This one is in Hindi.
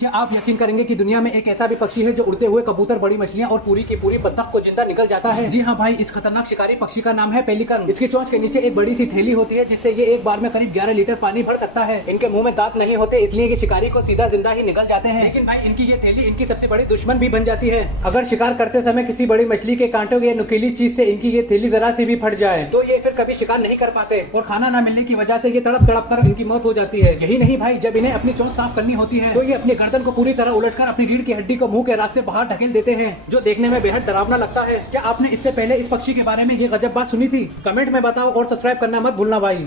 क्या आप यकीन करेंगे कि दुनिया में एक ऐसा भी पक्षी है जो उड़ते हुए कबूतर, बड़ी मछलियां और पूरी की पूरी बत्तख को जिंदा निकल जाता है? जी हाँ भाई, इस खतरनाक शिकारी पक्षी का नाम है पेलिकन। इसकी चोंच के नीचे एक बड़ी सी थैली होती है जिससे ये एक बार में करीब 11 लीटर पानी भर सकता है। इनके मुंह में दांत नहीं होते, इसलिए ये शिकारी को सीधा जिंदा ही निकल जाते हैं। लेकिन भाई इनकी ये थैली इनकी सबसे बड़ी दुश्मन भी बन जाती है। अगर शिकार करते समय किसी बड़ी मछली के कांटों या नुकीली चीज से इनकी ये थैली जरा सी भी फट जाए तो ये फिर कभी शिकार नहीं कर पाते और खाना न मिलने की वजह से ये तड़प तड़प कर इनकी मौत हो जाती है। यही नहीं भाई, जब इन्हें अपनी चोंच साफ करनी होती है तो ये अपनी गर्दन को पूरी तरह उलटकर अपनी रीढ़ की हड्डी को मुंह के रास्ते बाहर ढकेल देते हैं, जो देखने में बेहद डरावना लगता है। क्या आपने इससे पहले इस पक्षी के बारे में ये गजब बात सुनी थी? कमेंट में बताओ और सब्सक्राइब करना मत भूलना भाई।